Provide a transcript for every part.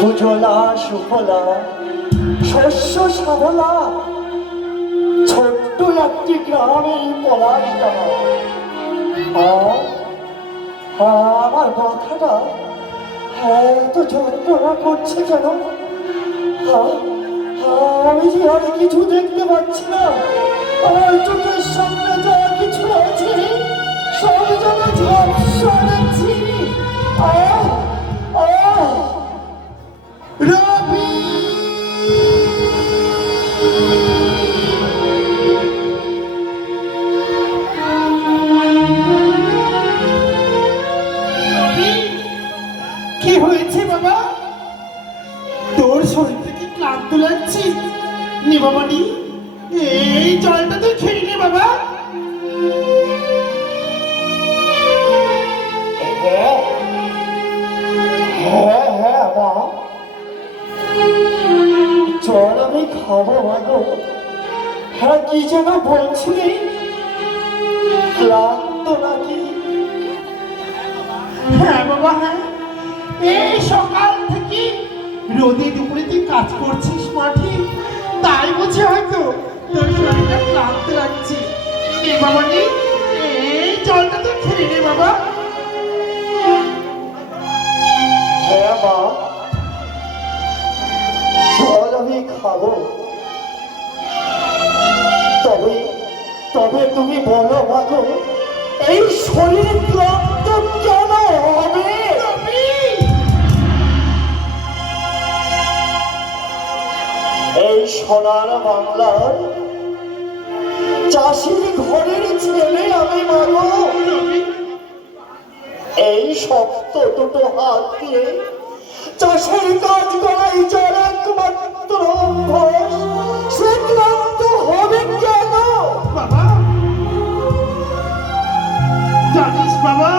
সুজলা সুফলা শস্য শ্যামলা ছোট্ট একটি গ্রামে পলাশডাঙ্গা। আমার মাথাটা এত যন্ত্রণা করছে কেন? আমি যে আর কিছু দেখতে পাচ্ছি না। আমার চোখের সামনে যা কিছু আছে সব যেন ঝাপসা দেখছি। রবি! কি হয়েছে বাবা? তোর শরীরটা কি ক্লান্ত লাগছে? নে বাবা নি, এই জলটা তুই খেয়ে নে বাবা। হ্যাঁ মা, জল আমি খাবো মাগো। হ্যাঁ, কি যেন বলছিলি? ক্লান্ত নাকি? হ্যাঁ বাবা হ্যাঁ, এই সকাল থেকে রোদে দুপুরে তুই কাজ করছিস মাঠে, তাই বুঝে হয়তো তোর শরীরটা ক্লান্ত লাগছে। নে বাবা নে, এই জলটা তুই খেয়ে নে বাবা। হ্যাঁ মা, জল আমি খাবো। তবে তবে তুমি বলো মাগো, এই শরীর ক্লান্ত কেন হবে? এই সোনার বাংলার চাষির ঘরের ছেলে আমি মাগো। এই শক্ত দুটো হাত দিয়ে চাষের কাজ করাই যার একমাত্র অভ্যাস, সে ক্লান্ত হবে কেন? বাবা জানিস বাবা,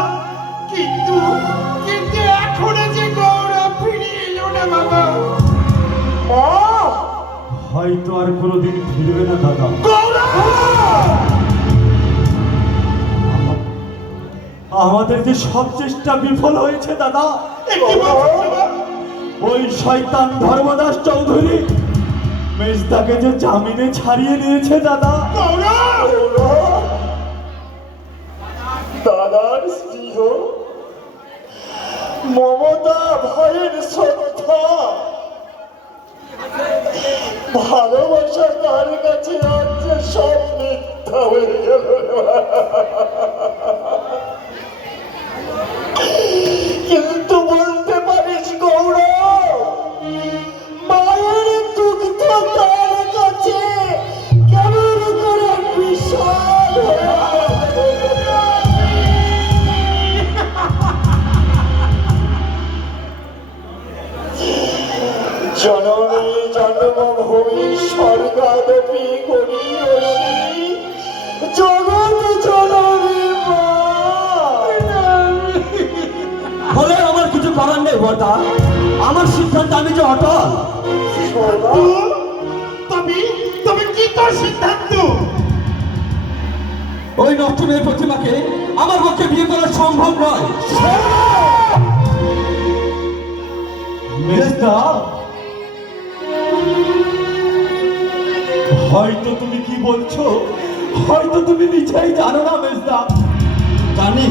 কিন্তু কিন্তু এখনো যে গৌরব ফিরে এলো না বাবা। হয়তো আর কোনোদিন ফিরবে না দাদা। আমাদের যে সব চেষ্টা বিফল হয়েছে দাদা। ওই শয়তান ধর্মদাস চৌধুরী মেজদাকে যে জামিনে ছাড়িয়ে নিয়েছে দাদা। দাদার স্নেহ, মমতা, ভয়ের শ্রদ্ধা, ভালোবাসা তার কাছে আজ যে সব মিথ্যা হয়ে গেল। কিন্তু বলতে পারিস গৌরব, মায়ের দুগ্ধ তার কাছে কেমন করে বিশাল জননী জন্মভূমি স্বর্গাদপি গরিয়সী জগৎ জননী মা। বলে আমার কিছু করার নেই বটা, আমার সিদ্ধান্ত আমি যে অটল। তবে তবে কি তোর সিদ্ধান্ত? ওই নষ্ট মেয়ের প্রতিমাকে আমার পক্ষে বিয়ে করা সম্ভব নয়। মেজদা, হয়তো তুমি কি বলছো হয়তো তুমি নিজেই জানো না মেজদা। জানি,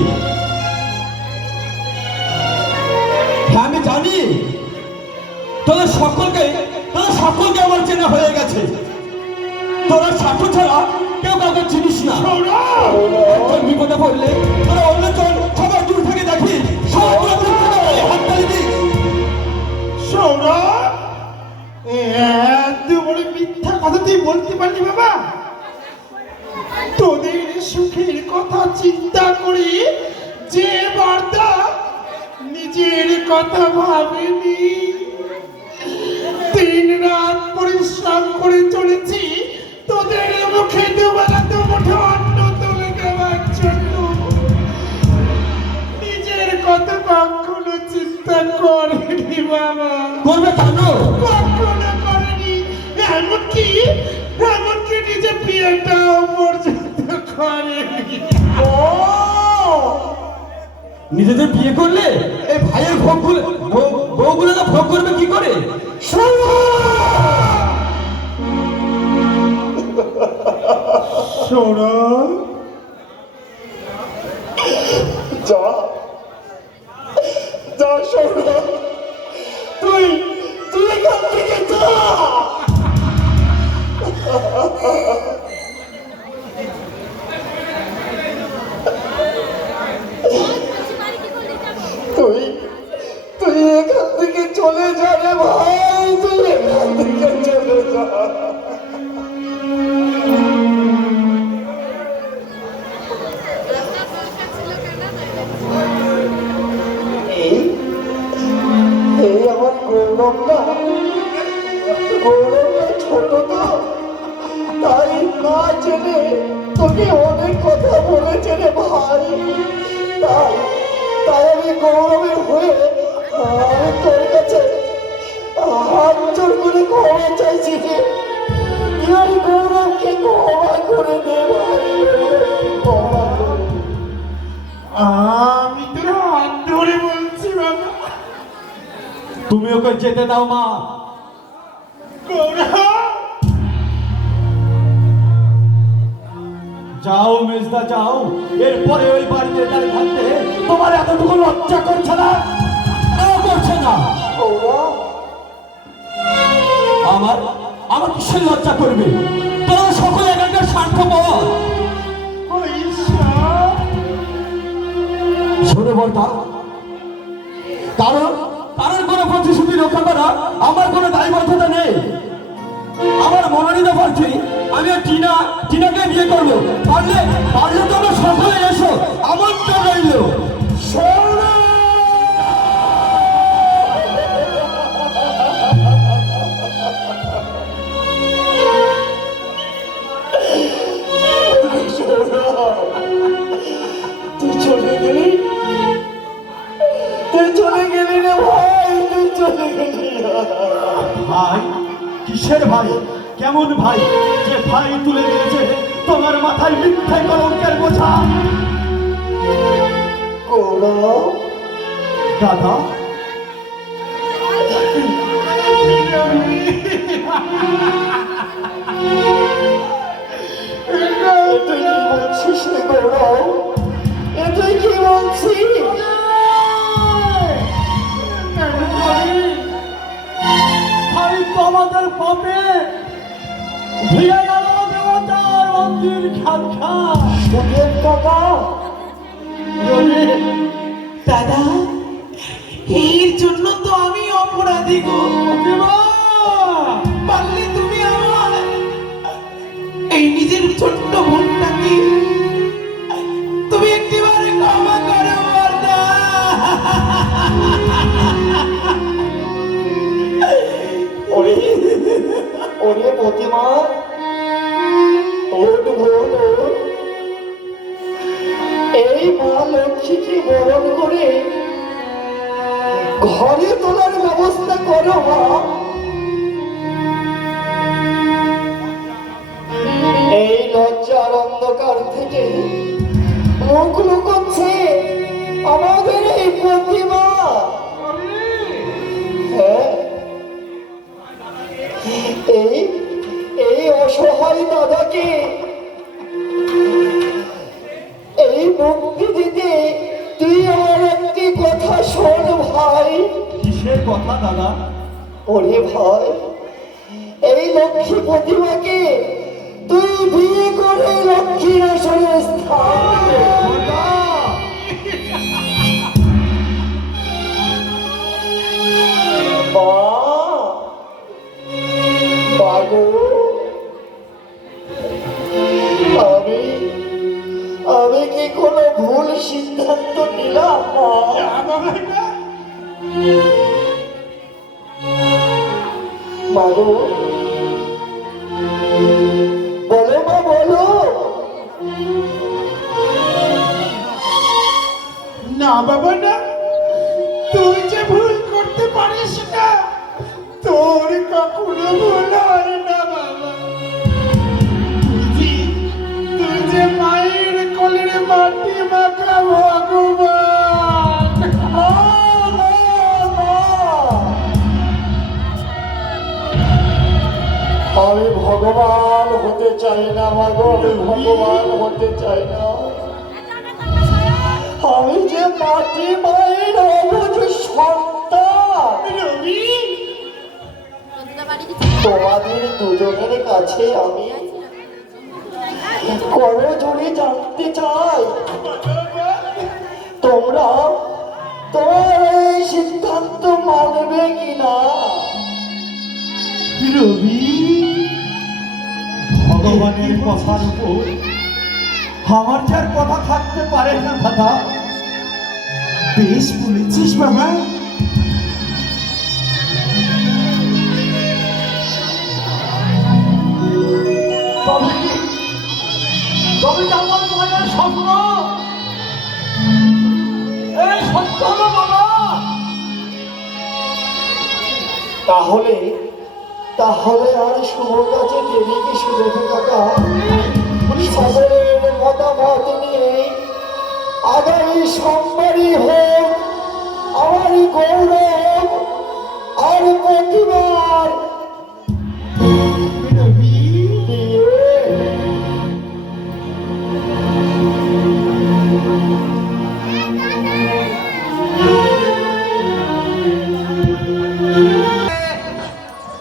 হ্যাঁ আমি জানি। তোদের সকলকে আমার চেনা হয়ে গেছে। তোরা স্বার্থ ছাড়া কেউ কাউকে চিনিস না। একজন বিপদে পড়লে তোরা অন্যজন সবাই দূর থেকে দেখি, সবাই দূর থেকে বলে হাততালি দিস। সৌরভ, এত বড় মিথ্যা কথা তুই বলতে পারলি বাবা? তোদের সুখের কথা চিন্তা করি যে বার্তা নিজের কথা ভাবেনি। দিন রাত পরিশ্রম করে চলেছি তোদের মুখে দুবেলা দুমুঠো অন্ন তুলে দেওয়ার জন্য। নিজের কথা কখনো চিন্তা করেনি বাবা। করবে কেন? কখনো করেনি। এমনকি নিজে বিয়েটাও পর্যন্ত করেনি। নিজেদের বিয়ে করলে এই ভাইয়ের ভোগগুলো বউগুলো ভোগ করবে কি করে? সৌরভ, যা যা সৌরভ, তুই তুই এখান থেকে যা। তুই তুই এখান থেকে চলে যা রে ভাই, তুই এখান থেকে চলে যা। এই এই আমার গৌরবটা ছোট তো, তাই না জেনে তোকে অনেক কথা বলেছে রে ভাই। তাই তাই আমি গৌরবের হয়ে আমি তোর কাছে হাত জোর করে ক্ষমা চাইছি যে তুই ওই গৌরবকে ক্ষমা করে দে ভাই, ক্ষমা করে দে। আমি তোর হাত ধরে বলছি বাবা। তুমি ওকে যেতে দাও মা। গৌরব, যাও মেজদা যাও, এরপরে ওই বাড়িতে দাঁড়িয়ে থাকতে তোমার এতটুকু লজ্জা করছে না? করছে না? গৌরব, আমার আমার কিসের লজ্জা করবে? তোরা সকলে এখানকার স্বার্থপর। ও ঈশ্বর, শোনো বর্দা, কারণ কারণ কোনো প্রতিশ্রুতি রক্ষা করা আমার কোনো দায়বদ্ধতা নেই। আমার মনোনীত প্রার্থী আমি টিনাকে বিয়ে করবো। পারলে পারলে তোমরা সকলে এসো, আমন্ত্রণ রইল। তুই চলে গেলি, তুই চলে গেলি রে ভাই, তুই চলে গেলি। ভাই? কিসের ভাই? কেমন ভাই যে ভাই তুলে দিয়েছে তোমার মাথায় মিথ্যে কলঙ্কের বোঝা? গৌরব, দাদা, তুই কি বলছিস রে গৌরব? এ তুই কি বলছিস? ভাই তো আমাদের পাপে ভিড়ে গেল দেবতার মন্দির খালখা। তোদের কাকা দাদা, এর জন্য তো আমি অপরাধী গো। পারলে তুমি আমার এই নিজের ছোট্ট বোনটাকে তুমি একটিবারে ক্ষমা করো বর্দা। ওরে ওরে প্রতিমা, ওঠ বোন ওঠ। এই মা লক্ষ্মীকে বরণ করে ঘরে তোলার ব্যবস্থা করো মা। এই লজ্জার অন্ধকার থেকে মুখ লুকোচ্ছে আমাদের এই প্রতিমা। হ্যাঁ, এই এই অসহায় দাদাকে এই মুক্তি দিতে তুই আমার একটি কথা শোন ভাই। কিসের কথা দাদা? ওরে ভাই, এই লক্ষ্মী প্রতিমাকে তুই বিয়ে করে লক্ষ্মীর আসনে স্থান দে। মা, বাবু, আমি কি কোনো ভুল সিদ্ধান্ত নিলাম মা? বাবু, বলো মা বলো। না বাবা না, তুই যে ভুল করতে পারিস না, তোর কখনো ভুল হয় না বাবা। তুই যে মায়ের কোলের মাটি মাখা ভগবান। মা, মা, মা। আমি ভগবান হতে চাই না মাগো, আমি ভগবান হতে চাই না। আমি যে মাটি মায়ের অবুঝ সন্তান। রবি, তোমাদের দুজনের কাছে আমি করজোড়ে জানতে চাই, তোমরা তোমার এই সিদ্ধান্ত মানবে কিনা? রবি, ভগবানের কথার উপর আমার যার কথা থাকতে পারে না দাদা। বেশ বলেছিস বাবা। তবে কি আমার মায়ের স্বপ্ন এই সত্য হলো বাবা? তাহলে তাহলে আর শুভ কাজে দেরি কি সুরেখ কাকা? সকলের মতামত নিয়ে আগামী সোমবারই হোক আমার গৌরব আর প্রতিবার রবি, দিয়ে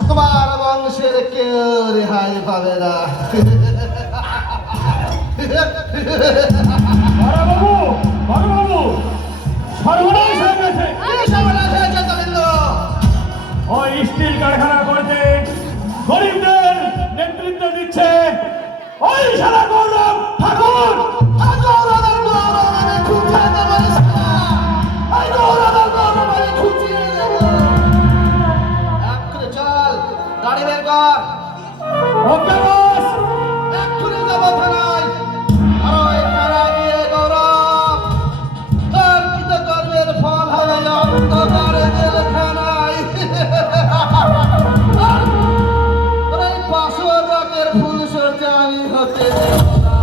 তোমার বংশের কেউ রেহাই পাবে না। বাবু, বাবু, সর্বনাশ হয়ে গেছে। এই সর্বনাশ হয়েছে গোবিন্দ। ওই স্টিল কারখানা করতে গরিবদের নেতৃত্ব দিচ্ছে ওই সারা গৌরব ঠাকুর। আর গৌরবের গৌরব আমি খুঁজে দেবো রে শালা। এই গৌরবের গৌরব আমি খুঁজিয়ে দেবো। এক্ষুনি চল, গাড়ি বের কর। ওকে বস। এক্ষুনি যাবো থানায়। আর ওই থানায় গিয়ে গৌরব তার কৃতকর্মের ফল হবে অন্ধকারে জেলখানায়। আর এই বাসর রাতের ফুল সজ্জা আমি হতে দেব না।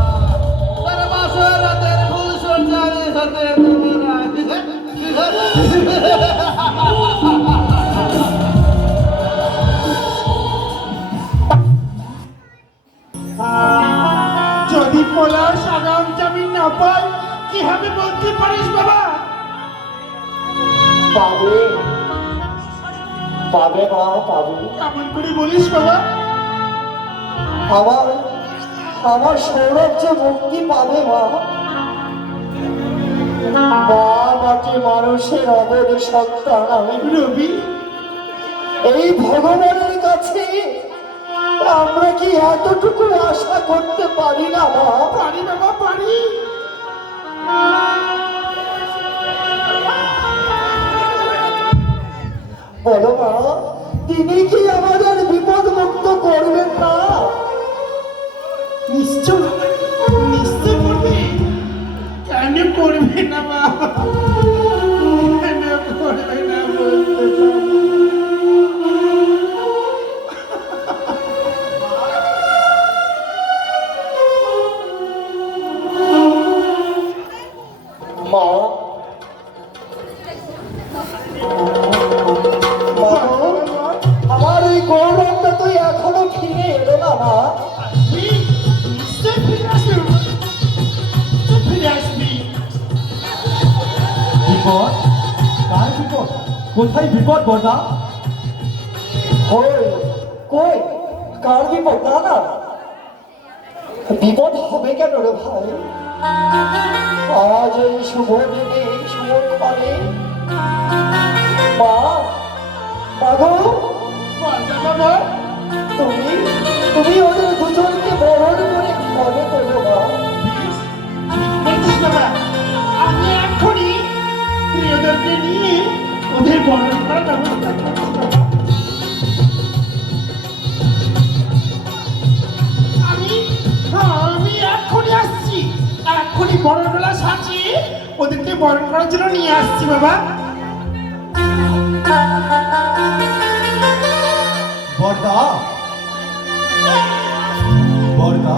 আর বাসর রাতের ফুল সজ্জা আমি হতে দেব না। যদি পলাশ আগাম জামিন না পায় কি হবে বলতে পারিস বাবা? পাবে পাবে মা, পাবে। কেমন করে বলিস বাবা? আমার আমার সৌরভ যে মুক্তি পাবে মা। মা মাটি মানুষের অবধ সন্তান আমি। রবি, এই ভগবানের কাছে আমরা কি এতটুকু আশা করতে পারি না মা? পারি বাবা, পারি। বলো মা, তিনি কি আমাদের বিপদ মুক্ত করবেন না? নিশ্চয়, নিশ্চয় করবে। কেন করবে না বাবা? কেন করবে না বলতে পারবো। মা, মা, আমার এই গৌরবটা তুই এখনো ফিরে এলো না মা। নিশ্চয় ফিরে আসবে বাবা। নিশ্চয় ফিরে আসবি। বিপদ? কার বিপদ? কোথায় বিপদ বর্দা? কই কই কার বিপদ? না না, বিপদ হবে কেন রে ভাই? আজ এই শুভ দিনে শুভক্ষণে মা, মাগো, বাবা, তুমি তুমি ওদের দুজনকে বরণ করে ঘরে তোলো মা। বলছিস বাবা? আমি এক্ষুনি প্রিয়দেরকে নিয়ে ওদের বরণ করার ব্যবস্থা করছি বাবা। আমি এক্ষুনি আসছি। এক্ষুনি বরণগুলা সাজিয়ে ওদেরকে বরণ করার জন্য নিয়ে আসছি বাবা। বর্দা, বর্দা,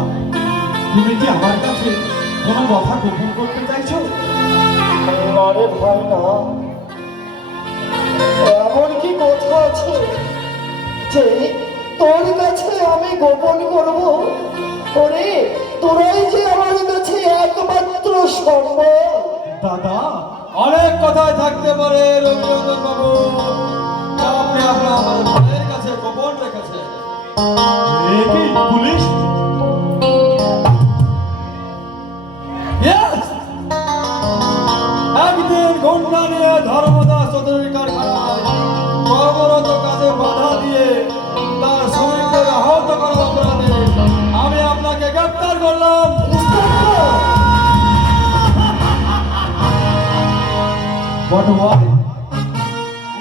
তুমি কি আমার কাছে কোনো কথা গোপন করতে চাইছো? না রে ভাই না, এমন কি কথা আছে যে তোর কাছে আমি গোপন করব? ওরে, তোরাই যে আমার কাছে একমাত্র সম্বল। দাদা, অনেক কথাই থাকতে পারে রঘুনন্দন বাবু, যা আপনি আপনার ভাইয়ের কাছে গোপন রেখেছেন। কি পুলিশ? Yes! একদিন গুন্ডা নিয়ে ধর্মদাস চৌধুরীর কারখানায় কর্মরত কাজে বাধা দিয়ে তার শ্রমিকদের আহত করার অপরাধে আমি আপনাকে গ্রেপ্তার করলাম। But why?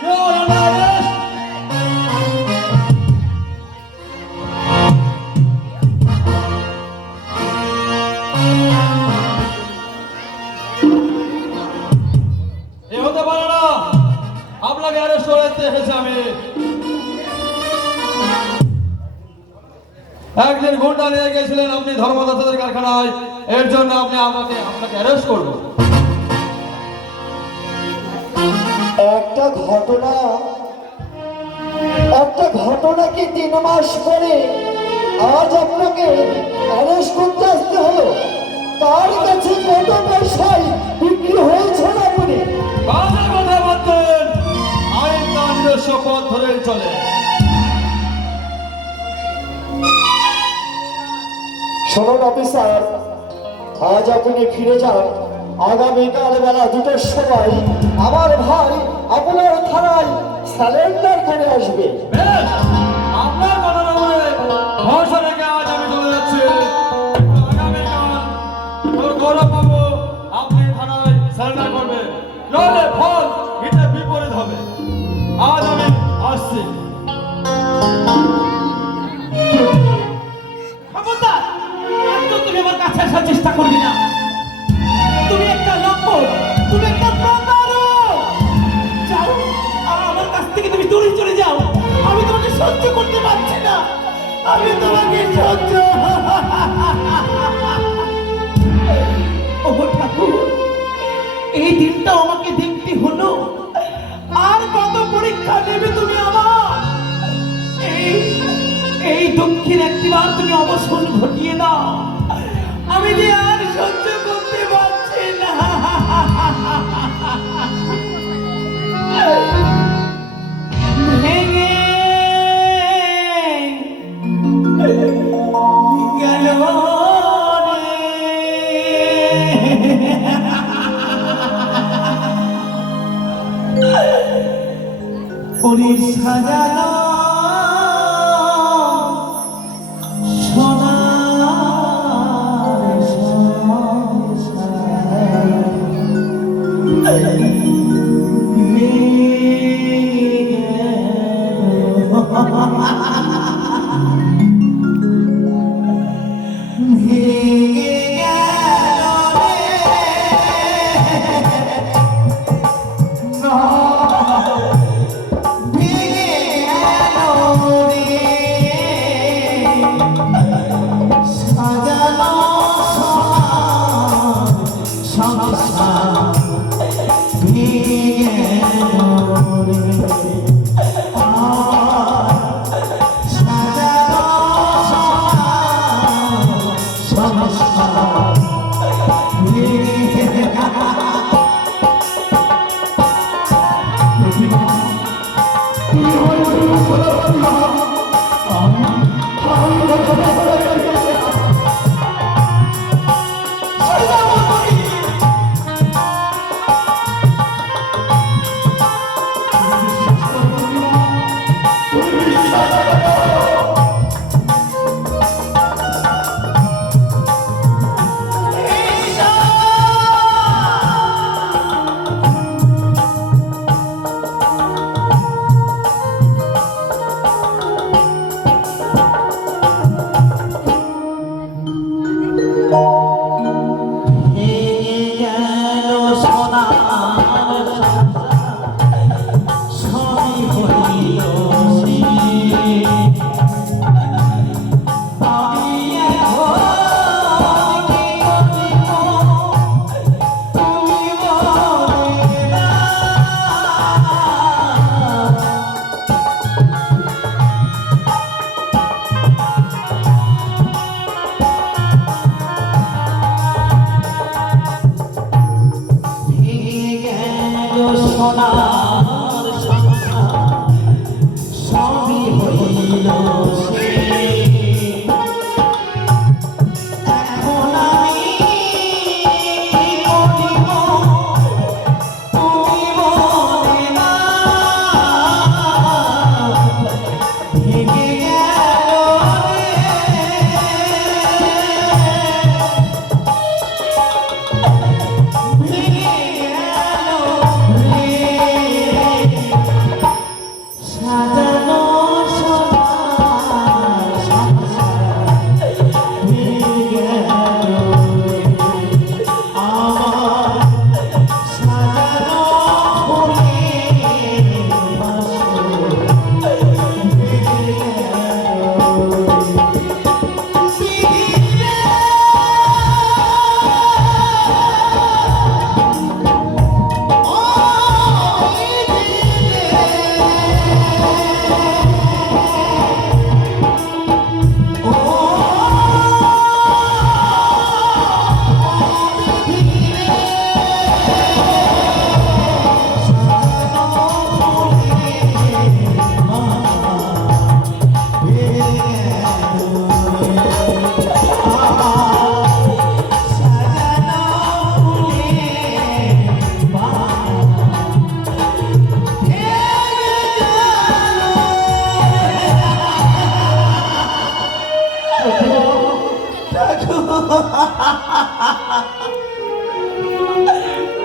You're under arrest! এ হতে পারে না, আপনাকে অ্যারেস্ট করতে এসেছি আমি। একদিন গুন্ডা নিয়ে গেছিলেন আপনি ধর্মদাসের কারখানায়, এর জন্য আপনাকে অ্যারেস্ট করবো। একটা ঘটনাকে 3 মাস পরে আজ আপনাকে অ্যারেস্ট করতে আসতে হলো। তার কাছে কত পয়সায় বিক্রি হয়েছে না আপনি? বাজে কথা বলতেন, আইন তার নিজস্ব পথ ধরেই চলে। শুনুন অফিসার, আজ আপনি ফিরে যান। আগামীকাল বেলা 2টার সময় আমার ভাই আপনার থানায় স্যালেন্ডার করে আসবে। বেশ, আপনার কথার উপরে ভরসা রেখে আজ আমি চলে যাচ্ছি। আগামীকাল তোর গৌরব বাবু আপনি থানায় সারেন্ডার করবে, নইলে ফল হিতে বিপরীত হবে। আজ আমি আসছি। খবরদার, একদম তুমি আমার কাছে আসার চেষ্টা করবি না। তুমি একটা লম্পট, তুমি একটা প্রতারক। যাও, আমার কাছ থেকে তুমি দূরে চলে যাও। আমি তোমাকে সহ্য করতে পারছি না, আমি তোমাকে সহ্য। ও ঠাকুর, এই দিনটাও আমাকে দেখতে হলো। আর কত পরীক্ষা নেবে তুমি আমার? এই দক্ষিণ একটিবার তুমি অবসান ঘটিয়ে দাও। আমি যে আর সহ্য করতে পারছি না। ভেঙে গেল পরীর সাজানো সোনার সংসার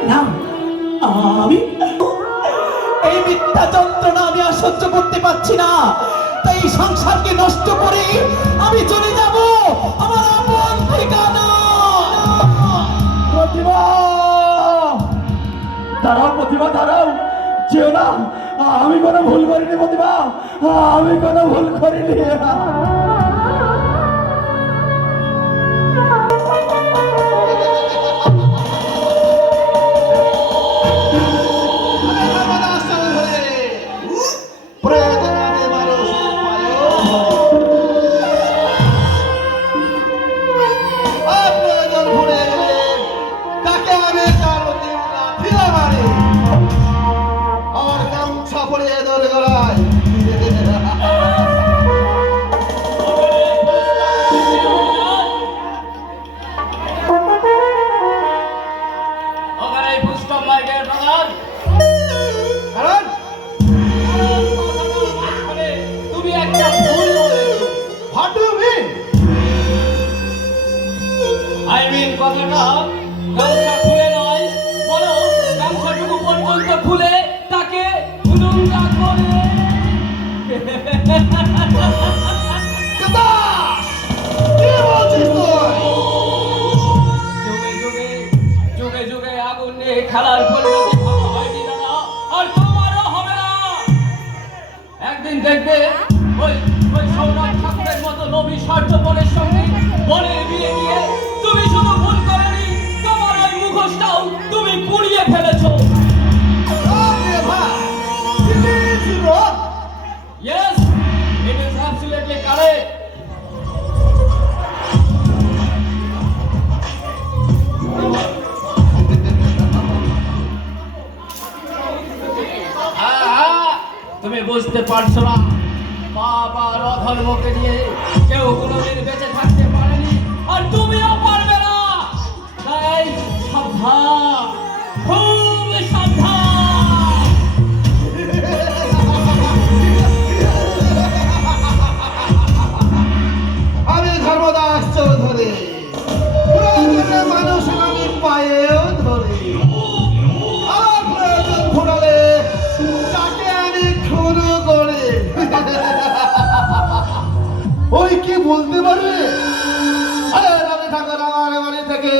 না, আমি এই মিথ্যা যন্ত্রণা আমি আর সহ্য করতে পারছি না, তাই এই সংসারকে নষ্ট করে আমি চলে যাব আমার আপন ঠিকানা। প্রতিভা, দাঁড়াও প্রতিভা, দাঁড়াও, যেও না। আমি কোনো ভুল করিনি প্রতিভা, আমি কোনো ভুল করিনি। তুমি একটা ভুল বলেছো। I mean কথাটা গামছা খুলে নয়, বলো গামছাটুকু পর্যন্ত খুলে তাকে উলঙ্গা করে যুগে যুগে আগুন নিয়ে খেলার পরিণতি ভালো হয়নি দাদা, আর তোমারও হবে না। একদিন দেখবে ওই ওই সৌরভ ঠাকুরের মতো নবী স্বার্থপরের সঙ্গে বনের বিয়ে দিয়ে তুমি শুধু ভুল করেনি, তোমার ওই মুখোশটাও তুমি পুড়িয়ে ফেলেছো। Yes, it is absolutely correct. তুমি বুঝতে পারছো না, পাপ আর অধর্মকে নিয়ে কেউ কোনোদিন বেঁচে থাকতে পারেনি, আর তুমিও পারবে না। তাই সাবধান, খুব সাবধান। আমি ধর্মদাস চৌধুরী, প্রয়োজনে মানুষ আমি পায়েও ধরি। আমার প্রয়োজন ফুরালে তাকে আমি খুন করি। ওই কি বলতে পারবে? রবি ঠাকুর আমার বাড়ি থেকে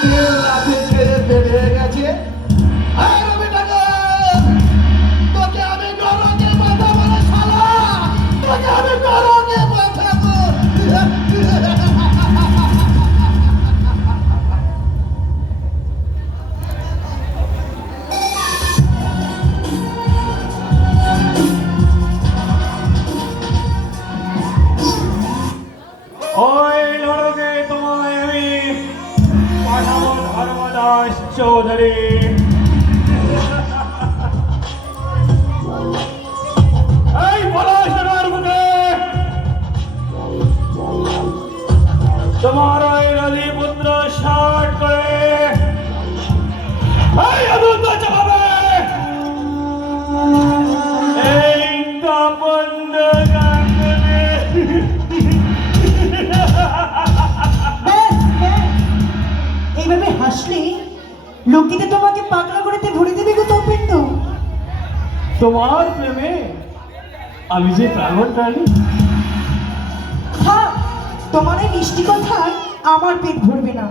তেল লাঠি ছেড়ে বেরিয়ে গেছে। রবি ঠাকুর, তোকে আমি নরকে পাঠাবো রে শালা, তোকে আমি নরকে পাঠাবো। ওই নরকে তোমায় আমি পাঠাবো ধর্মদাস চৌধুরী। এই পলাশনার বুকে তোমার ওই নদী পুত্র শাট করে এই অদূত চাপাবে এই তপন্দ গাঙ্গনে। এইভাবে হাসলে লোকটিতে তোমাকে পাগলা করেতে ভরে দেবে গো তপেন্দ্র। তোমার প্রেমে আমি যে প্রাণ প্রাণী। হ্যাঁ, তোমার এই মিষ্টি কথায় আমার পেট ভরবে না।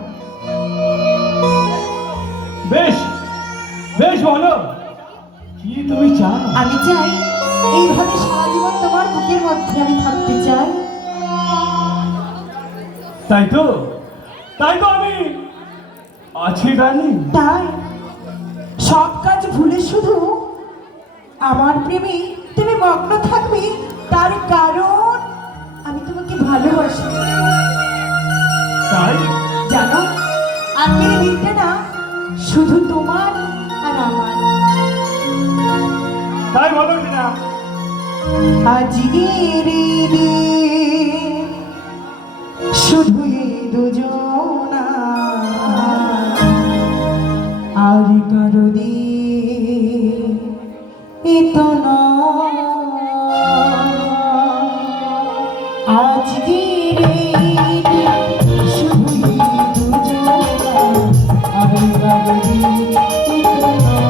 বেশ বেশ বলো, কি তুমি চাও? আমি চাই এইভাবে সারা জীবন তোমার বুকের মধ্যে আমি থাকতে চাই। তাই তো আমি আছি রানী। তাই সব কাজ ভুলে শুধু আমার প্রেমে তুমি মগ্ন থাকবে, তার কারণ আমি তোমাকে ভালোবাসি। তাই জানো, আজকের এই দিনটা না শুধু তোমার আর আমার। তাই বলো কিনা? আজকের এই দিন শুধু এই দুজনা, আর কারো দিন এ তো নয়। আজকের এই দিন শুধু এই দুজনা, আর কারো দিন এ তো নয়।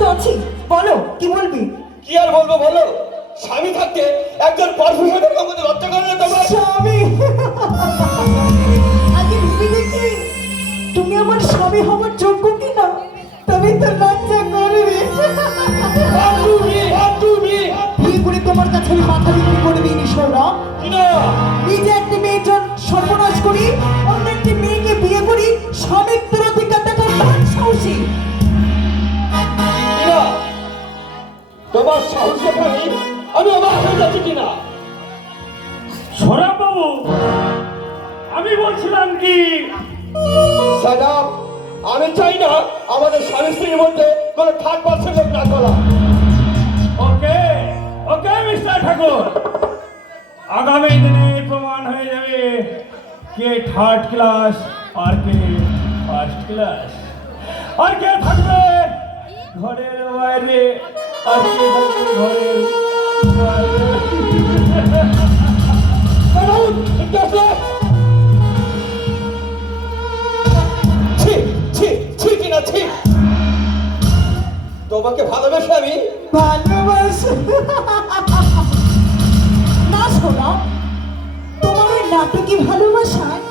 তো আছি, বলো কি বলবি? কি আর বলবো বলো? স্বামী থাকতে একজন প্রফেসরের আমাদের লজ্জা করে না তোমার? স্বামী? আগে ভেবে দেখি তুমি আমার স্বামী হবার যোগ্য কিনা, তবে তো লজ্জা করবে। বিয়ে করে তোমার কাছে আমি মাথা বিক্রি করে দিইনি সৌরভ। নিজে একটি মেয়ের জন্য সর্বনাশ করি, অন্য একটি মেয়েকে বিয়ে করি, স্বামীত্বের অধিকার দেখার কোন সাহসী? তোমার সাহস দেখে আমি অবাক হয়ে যাচ্ছি কিনা। সৌরভ বাবু, আমি বলছিলাম কি, সাদাব, আমি চাই না আমাদের স্বামী স্ত্রীর মধ্যে কোনো থার্ড পার্সন লোক না করা। ওকে ওকে মিস্টার ঠাকুর, আগামী দিনে প্রমাণ হয়ে যাবে কে থার্ড ক্লাস আর কে ফার্স্ট ক্লাস, আর কে থাকবে ঘরের বাইরে আর কে থাকবে ঘরের বাইরে। তোমাকে ভালোবেসে আমি ভালোবাসি না শোনা, তোমার ওই নাটকি ভালোবাসায়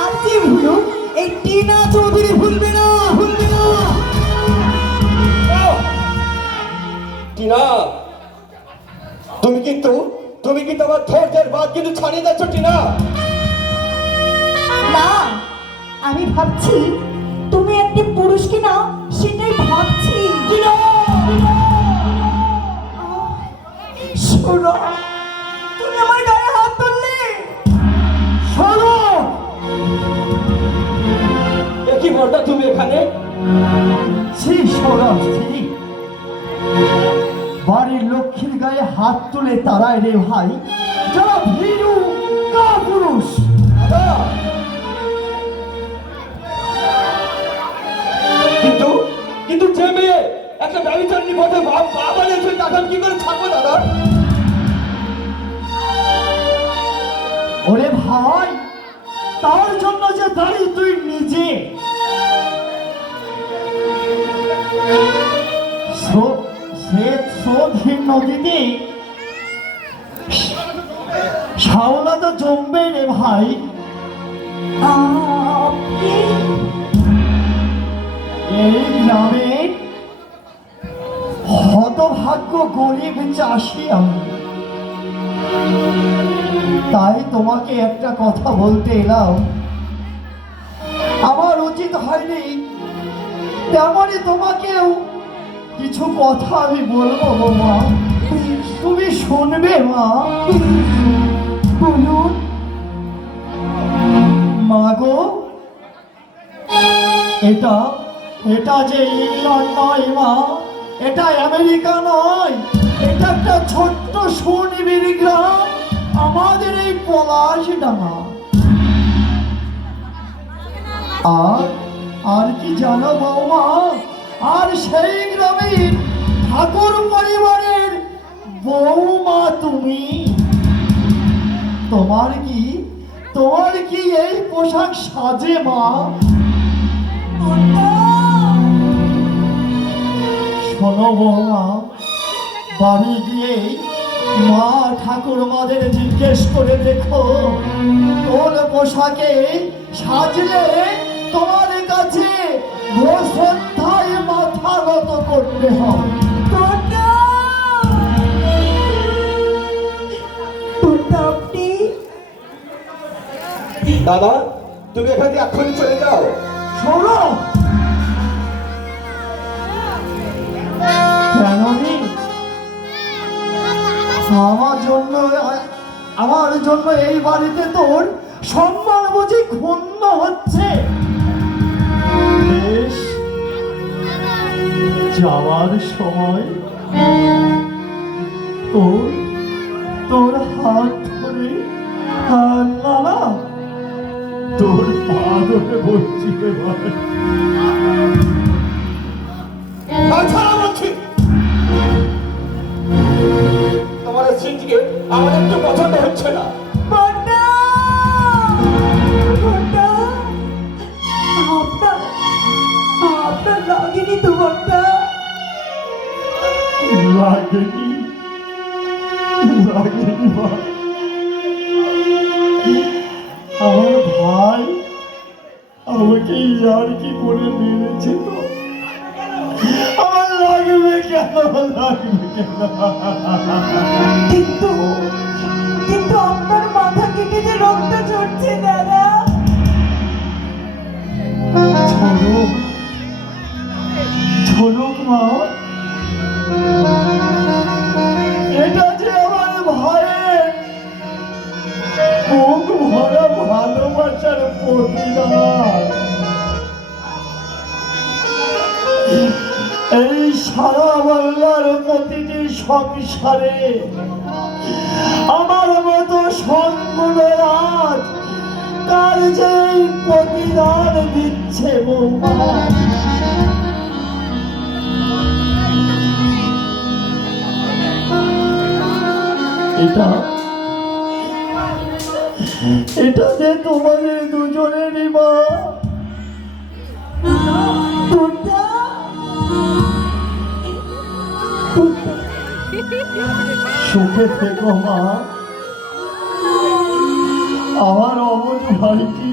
আর যে ভুলো এই টিনা চৌধুরী ভুলবে না, ভুলবে না। টিনা, তুমি কিন্তু আমার ধৈর্যের বাদ কিন্তু ছাড়িয়ে যাচ্ছ টিনা। না, আমি ভাবছি তুমি একটি পুরুষ কিনা সেটাই ভাবছি। শোনো, তুমি আমার গায়ে হাত তুললে। শোনো, কি বলটা তুমি এখানে? বাড়ির লক্ষ্মীর গায়ে হাত তুলে তারাই রে ভাই যারা ভীরু কাপুরুষ। কিন্তু কিন্তু যে মেয়ে একটা ব্যবচার নিপথে বাবা বানিয়েছে তাকে আমি কি করে ছাড়বো দাদা? ওরে ভাই, তার জন্য যে দাঁড়ি তুই নিজে শ্বেত নদীতে শাওলা তো জমবে রে ভাই। আপনি এই গ্রামের হতভাগ্য গরিব চাষি আমি, তাই তোমাকে একটা কথা বলতে এলাম। আমার উচিত হয়নি, তেমনই তোমাকেও কিছু কথা আমি বলবো গো মা, তুমি শুনবে মা? বলুন। মা গো, এটা এটা যে ইংল্যান্ড নয় মা, এটা আমেরিকা নয়, এটা একটা ছোট্ট সুনিবিড় গ্রাম, আমাদের এই পলাশডাঙ্গা। আর কি জানো বৌমা, আর সেই গ্রামের ঠাকুর পরিবারের বৌমা তুমি। তোমার কি এই পোশাক সাজে মা? শোনো বৌমা, বাড়ি গিয়ে মা ঠাকুরমাদের জিজ্ঞেস করে দেখো কোন পোশাকে সাজলে তোমার কাছে শ্রদ্ধায় মাথা নত করতে হয়। দাদা, তুমি এখান থেকে এক্ষুনি চলে যাও। শোনো, কেননি আমার জন্য এই বাড়িতে তোর সম্মান বুঝি ক্ষুণ্ণ হচ্ছে? বেশ, যাওয়ার সময় তোর হাত ধরে না তোর পা ধরে বলছি তোমার স্ত্রীকে আমার একটু পছন্দ হচ্ছে না। আপনার রাগিনী তো বড়টা, এই আর কি করে মেরেছে তো, আমার লাগবে কেন, লাগবে কেন? কিন্তু কিন্তু আপনার মাথা কেটে যে রক্ত ঝরছে দাদা। ঝরুক, ঝরুক মা, এটা যে আমার ভাইয়ের বুক ভরা ভালোবাসার প্রতিদান। এই সারা বাংলার প্রতিটি সংসারে আমার মতো সঙ্গগুলো আজ তার যে প্রতিদান দিচ্ছে বৌমা। এটা যে তোমাদের দুজনেরই মা। টুনটা, সুখে থেকো মা, আমার অবুঝ ভাইটি,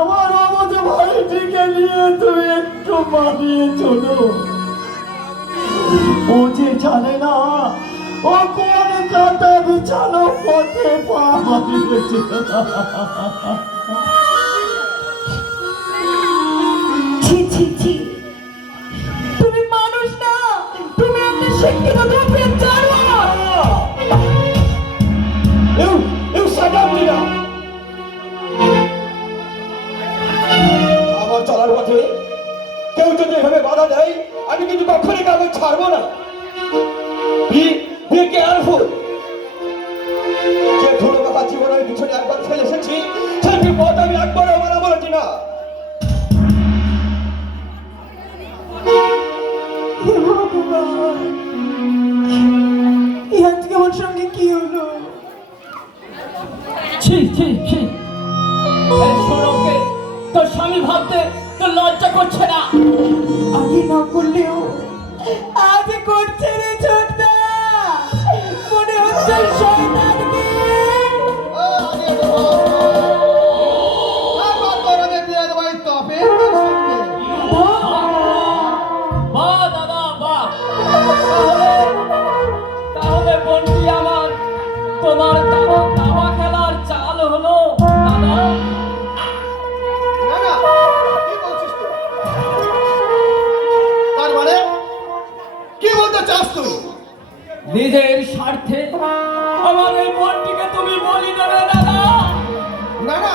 আমার অবুঝ ভাইটিকে নিয়ে তুমি একটু মানিয়ে চলো। ও যে জানে না ও কোন কাটা বিছানো পথে পা বাঁধিয়েছে। ছি ছি ছি, তুমি মানুষ না, তুমি একটা শিক্ষিত দ্রব্যের জানোয়ার। আমার চলার পথে কেউ যদি এভাবে বাধা দেয়, আমি কিন্তু কখনই কাউকে ছাড়বো না। Be careful. যে ধুলো মাখা জীবনের পিছনে একবার ফেলে এসেছি, সেই পথ আমি একবারও মানা বলেছি না। আজকে আমার সঙ্গে কি হলো? ছি ছি ছি, এই সৌরভকে তোর স্বামী ভাবতে তোর লজ্জা করছে না? আগে না করলেও আজ করছে রে ছোটদা, মনে হচ্ছে শয়তানকে। বাহ দাদা বাহ, তাহলে বন্ধু আমার তোমার দাবা খেলার চাল হলো দাদা। তার মানে কি বলতে চাস তুই? নিজের স্বার্থে আমার এই বোনটিকে তুমি বলি দেবে দাদা? না না,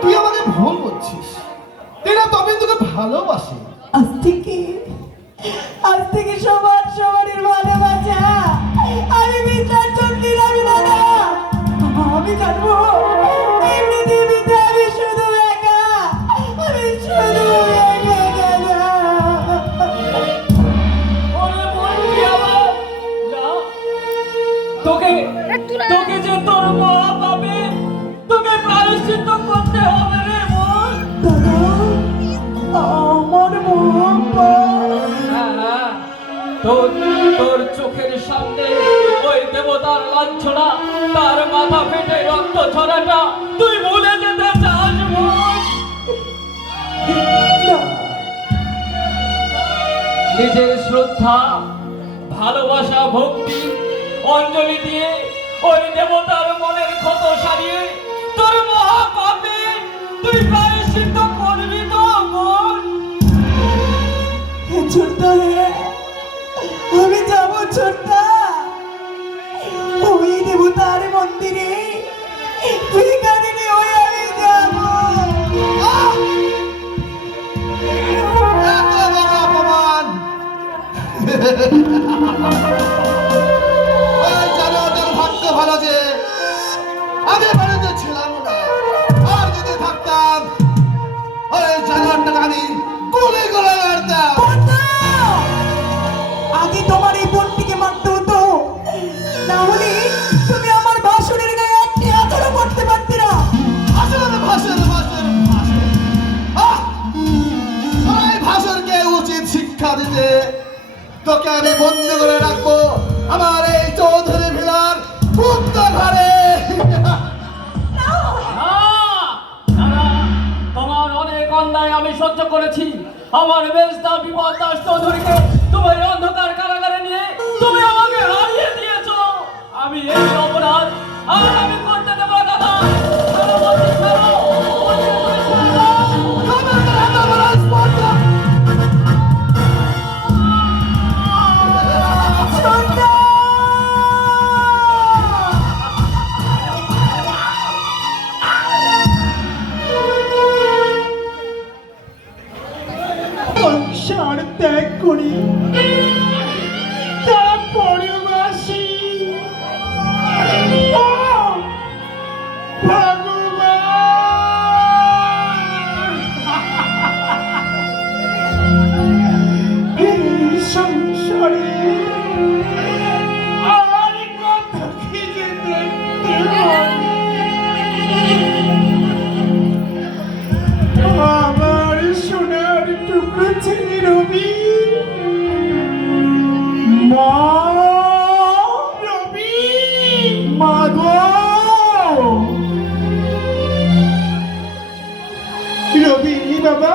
তুই আমাকে ভুল বলছিস। তেরা তবে তোকে ভালোবাসে। আজ থেকে সবার সবারই ভালোবাসা আমি বিচার চন্ডী রাখি দাদা। আমি জানবো এই পৃথিবীতে আমি শুধু একা, আমি শুধু একা দাদা। ওরে বন্ধু আমার, যা, তোকে যে তোর মা পাবে, তোকে প্রায়শ্চিত্ত করতে হবে রে বোন। দাদা, আমার মা হ্যাঁ, তোর চোখের সামনে ওই দেবতার লাঞ্ছনা, তার মাথা ফেটে রক্ত ছড়াটা তুই ভুলে যেতে চাস বোন? নিজের শ্রদ্ধা, ভালোবাসা, ভক্তি, অঞ্জলি দিয়ে ওই দেবতার মনের ক্ষত সারিয়ে তোর মহাপাপে তুই প্রায়শ্চিত্ত করবি তো বোন? ছোট্টা, আমি যাবো ছোট্টা, ওই দেবতার মন্দিরে ভিখারিনী হয়ে আমি যাবো। এত বড় অপমান! ওই জানো তোর ভাগ্য ভালো যে আমি বাড়িতে ছিলাম না। আর যদি থাকতাম, ওই জানোয়ারটাকে আমি গুলি করে মারতাম। আগে তোমার এই বোনটিকে মারতে হতো, না হলে তুমি আমার বাসুরের গায়ে একটি আচরণ করতে পারতে না। ভাসুরকে উচিত শিক্ষা দিতে তোকে আমি বন্দি করে রাখবো। আমার বেস্তা বিপদ দাস চৌধুরীকে তোমার এই অন্ধকার কারাগারে নিয়ে তুমি আমাকে হারিয়ে দিয়েছো। আমি এই অপরাধ আর আমি করতে দেব না দাদা। ছাড়ো বলছি, ছাড়ো। বলছি তুমি ছাড়ো। সংসার ত্যাগ করি তারপরেও আসি। ও ভগবান, এই সংসারে আর কত কি যে দেখতে হয়। আমার সোনার টুকরো ছেলে রবি, মা, রবি, মা গো, রবি বাবা,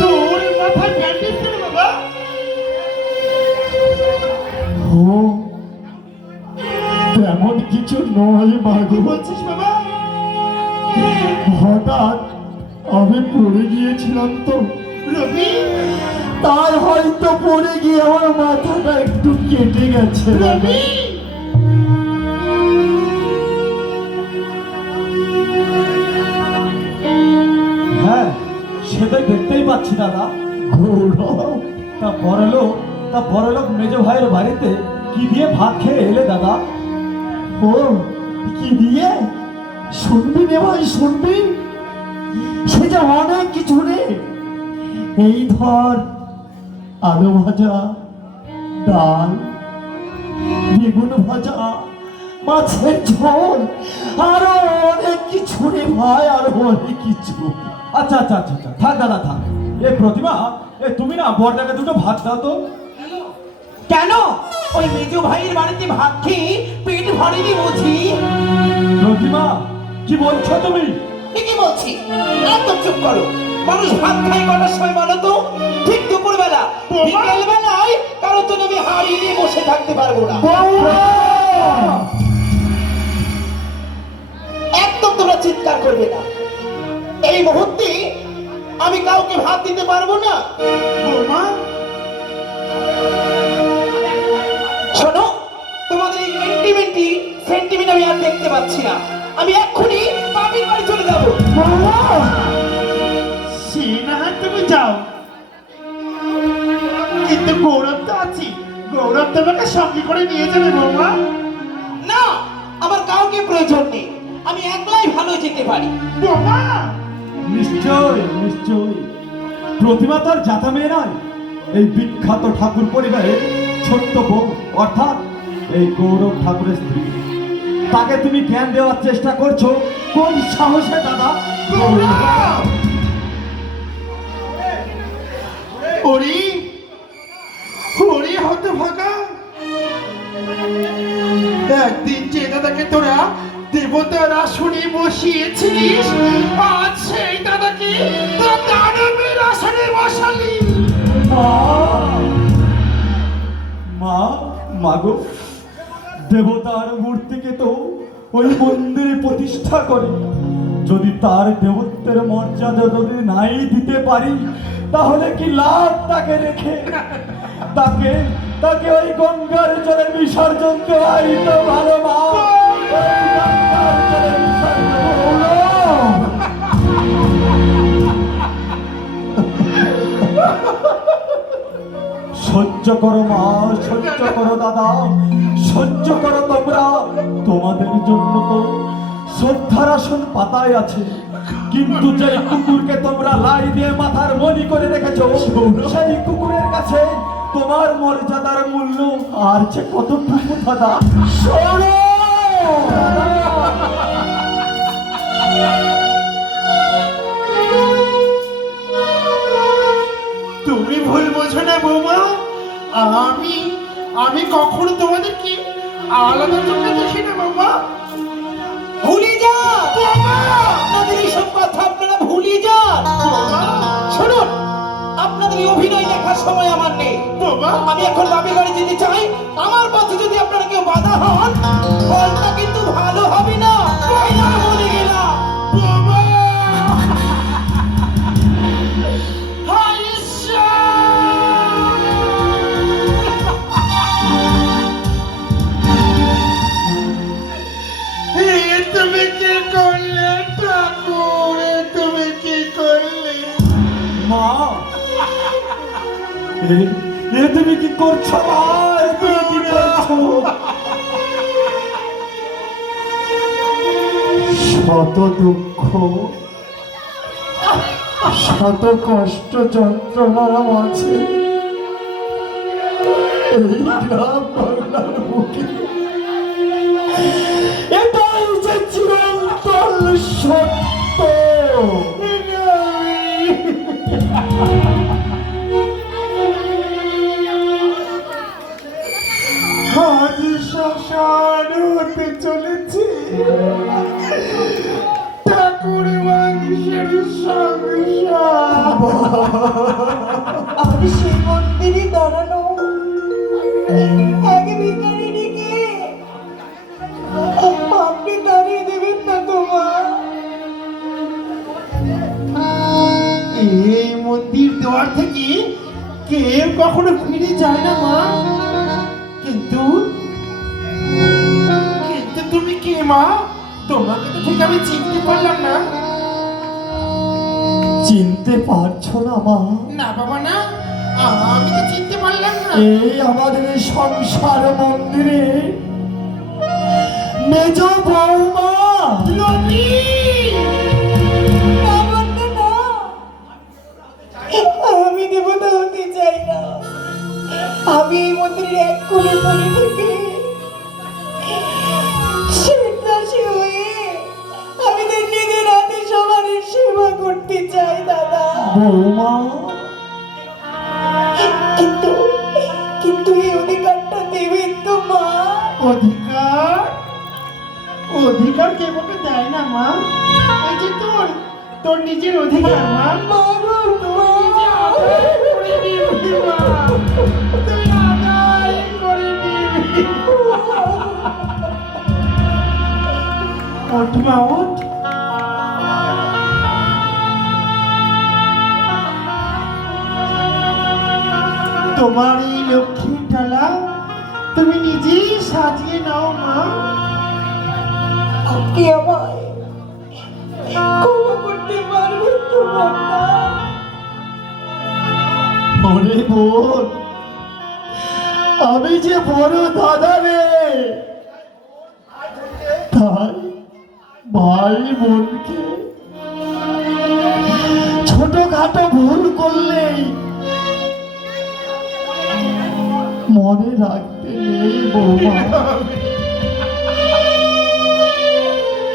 তোর মাথায় ব্যান্ডেজ কেন বাবা? ও তেমন কিছু নয় মাগো। বলছিস বাবা? হঠাৎ আমি পড়ে গিয়েছিলাম তো রবি, তাই হয়তো পড়ে গিয়ে আমার মাথাটা একটু কেটে গেছে রবি। হ্যাঁ, সেটাই দেখতেই পাচ্ছি দাদা। গৌরব, তা বড়লোক মেজ ভাইয়ের বাড়িতে কি দিয়ে ভাত খেয়ে এলে দাদা? ও কি দিয়ে? শুনবি রে ভাই, শুনবি? সে যে অনেক কিছু রে। এই ধর আলু ভাজা, ডাল, বেগুন ভাজা, মাছের ঝোল, আরো অনেক কিছু রে ভাই, আরো অনেক কিছু। আচ্ছা আচ্ছা আচ্ছা আচ্ছা, থাক দাদা থাক। এ প্রতিমা, তুমি না বড়টাকে দুটো ভাত দাও তো। কেন? ওই মেজো ভাইয়ের বাড়িতে ভাত খেয়ে পেট ভরেনি বুঝি? প্রতিমা, কি বলছো তুমি? ঠিকই বলছি, একদম চুপ করো। মানুষ ভাত খায় কটার সময় বলো তো? ঠিক দুপুর বেলা। বিকেল বেলায় কারো জন্য আমি হাড়ি নিয়ে বসে থাকতে পারবো না। একদম তোমরা চিৎকার করবে না। এই মুহূর্তে আমি কাউকে ভাত দিতে পারবো না। বৌমা, শোনো, তোমাদের এই সেন্টিমেন্ট আমি আর দেখতে পাচ্ছি না। আমি এক্ষুনি বাপির বাড়ি চলে যাবো। সে না হয় তুমি যাও, কিন্তু গৌরব তো আছি। গৌরব তোমাকে সঙ্গে করে নিয়ে যাবে বৌমা। না, আমার কাউকে প্রয়োজন নেই। আমি একলাই ভালো যেতে পারি। বৌমা, নিশ্চয় নিশ্চয়। প্রতিমা তার জাতা মেয়ে নয়, এই বিখ্যাত ঠাকুর পরিবারের ছোট্ট বউ, অর্থাৎ এই গৌরব ঠাকুরের স্ত্রী। তাকে তুমি জ্ঞান দেওয়ার চেষ্টা করছো কোন সাহসে দাদা? ওরে ওরে হতভাগা, একদিন যে দাদাকে তোরা দেবতার আসনে বসিয়েছিলিস, আজ সেই দাদাকে তোরা দানবের আসনে বসালি। মাগো, দেবতার মূর্তিকে তো ওই মন্দিরে প্রতিষ্ঠা করে। যদি তার দেবত্বের মর্যাদা যদি নাই দিতে পারি, তাহলে কি লাভ তাকে রেখে? তাকে ওই গঙ্গার জলে বিসর্জন দেওয়াই তো ভালো। মা, ওই গঙ্গার জলে বিসর্জন। সহ্য করো মা, সহ্য করো দাদা, সহ্য করো তোমরা। তোমাদের জন্য তো শ্রদ্ধার আসন পাতায় আছে, কিন্তু যে কুকুরকে তোমরা লাই দিয়ে মাথার মনি করে রেখেছো, সেই কুকুরের কাছে তোমার মর্যাদার মূল্য আর যে কতটুকু দাদা? শোনো, তুমি ভুল বোঝো না বৌমা। আমি কখনো তোমাদেরকে আলাদা চোখে দেখি না বাবা। ভুলে যান আপনাদের এইসব কথা আপনারা ভুলে যান। শুনুন, আপনাদের এই অভিনয় দেখার সময় আমার নেই। আমি এখন বাপের বাড়ি যেতে চাই। আমার পথে যদি আপনারা কেউ বাধা হন, ফলটা কিন্তু ভালো হবে না। এই না বলে গেলাম। হায় তুমি কি করলে ঠাকুর? তুমি কি করলে? মা, তুমি কি করছো মা? তুমি কি করছো? শত দুঃখ, শত কষ্ট যন্ত্রণার মাঝে এই গ্রাম বাংলার বুকে এটাই যে চিরন্তন সত্য। আজ শ্মশান হতে চলেছে ঠাকুর মানুষের সংসার। আর সেই মন্দিরে দাঁড়ানো এক ভিখারিনীকে আপনি দাঁড়িয়ে দেবেন না তোমার? এই মন্দির দেওয়ার থেকে কেউ কখনো ফিরে যায় না মা। কিন্তু কিন্তু তুমি কে মা? তোমাকে তো ঠিক আমি চিনতে পারলাম না। চিনতে পারছো না মা? না বাবা না, আমি তো চিনতে পারলাম না। এই আমাদের এই সংসার মন্দিরে মেজ বৌমা আমাকে না, আমি দেবতা হতে চাই না। আমি এই মন্দিরের এক কোণে পড়ে থেকে সন্ন্যাসী হয়ে আমি তো নিজের হাতে সবার সেবা করতে চাই দাদা। বৌমা, কিন্তু কিন্তু এই অধিকারটা দেবেন তো মা? অধিকার? অধিকার কেবলকে দেয় না মা। এই যে তোর তোর নিজের অধিকার মা। মা গো, মা। করে নিবি মা, তুই আদায় করে নিবি। ওঠ মা, ওঠ। তোমার এই লক্ষ্মীর ডালা তুমি নিজেই সাজিয়ে নাও মা। আপনি আমায় ক্ষমা করতে পারবেন তো বাবা? ওরে বোন, আমি যে বড় দাদা রে, তাই ভাই বোনকে ছোটখাটো ভুল করলেই মনে রাখতে নেই বৌমা।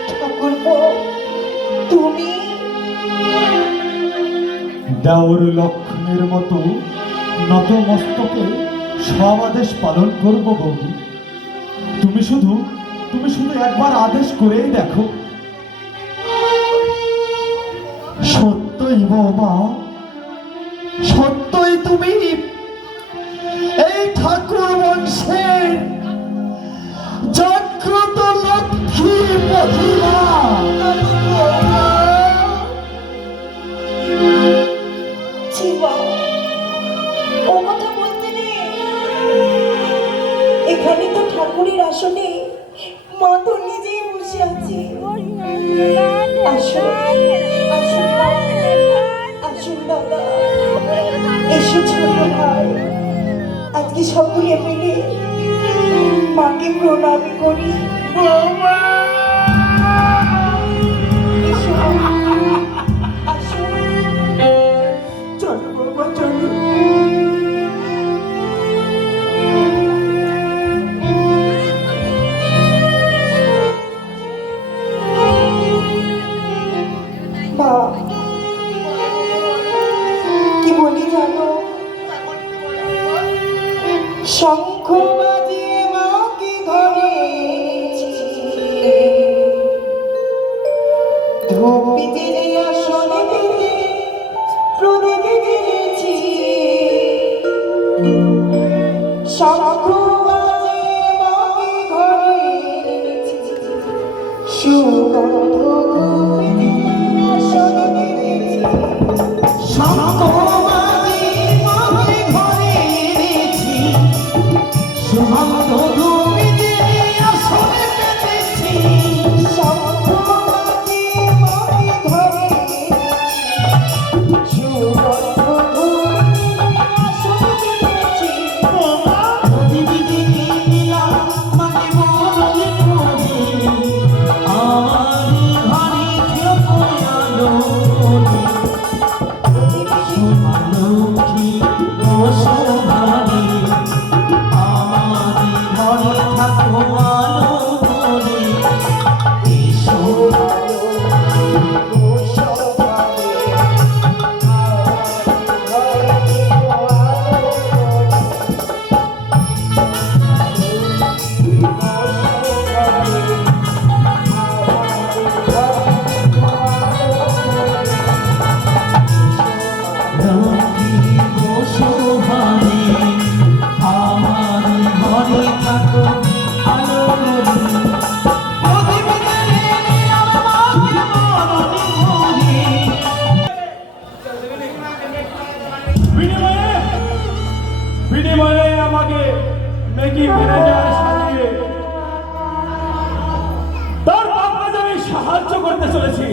ঠাকুরপো, তুমি দেওর লক্ষ্মণের মতো নত মস্তকে সব আদেশ পালন করবো বৌদি। তুমি শুধু একবার আদেশ করেই দেখো। সত্যই বৌমা, সত্যই তুমি এই ঠাকুর বংশের জাগ্রত লক্ষ্মী প্রতিভা। ছি বাবা, ও কথা বলতে নেই। এখানে তো ঠাকুরের আসনে মা তো নিজেই বসে আছে। আসুন, আসুন মা, আসুন দাদা, এসো ছোট ভাই। আজকে সকলে মিলে মাকে প্রণাম করি। এসো, আসুন। চলো বাবা, চলো। মা, কি বলি জানো? শঙ্খ বাজিয়ে মাকে ঘরে শঙ্খ বাজে মাকে ঘরে এনেছি, সুগন্ধ ধূপে আসন পেতেছি। শঙ্খ বাজে মাকে ঘরে এনেছি, সুগন্ধ ধূপে আসন পেতেছি। শঙ্খ বাজে মাকে ঘরে এনেছি, সুগন্ধ বিনিময়ে আমাকে মেকি ম্যানেজার সাজিয়ে তার কাজে আমি সাহায্য করতে চলেছি।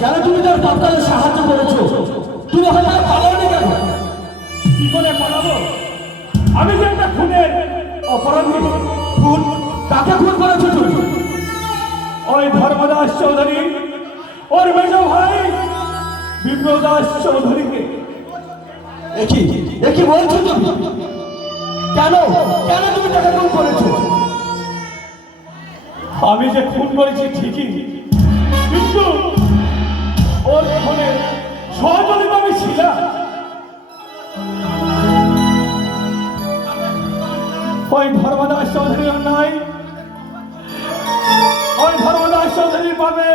কেন তুমি তার বাপকে সাহায্য করেছো? তুমি হয়তো পালাওনি কেন? কি করে পালাবো? আমি যে একটা খুনের অপরাধী। খুন? কাকে খুন করেছো তুমি? ওই ধর্মদাস চৌধুরী ওর মেজ ভাই বিপ্রদাস চৌধুরীকে। একই বলছো তুমি? কেন কেন তুমি তাকে খুন করেছো? আমি যে খুন করেছি ঠিকই, কিন্তু ওর খুনের সহযোগিতা আমি ছিলাম। ওই ধর্মদাস চৌধুরীর অন্যায়, ওই ধর্মদাস চৌধুরীর পাবে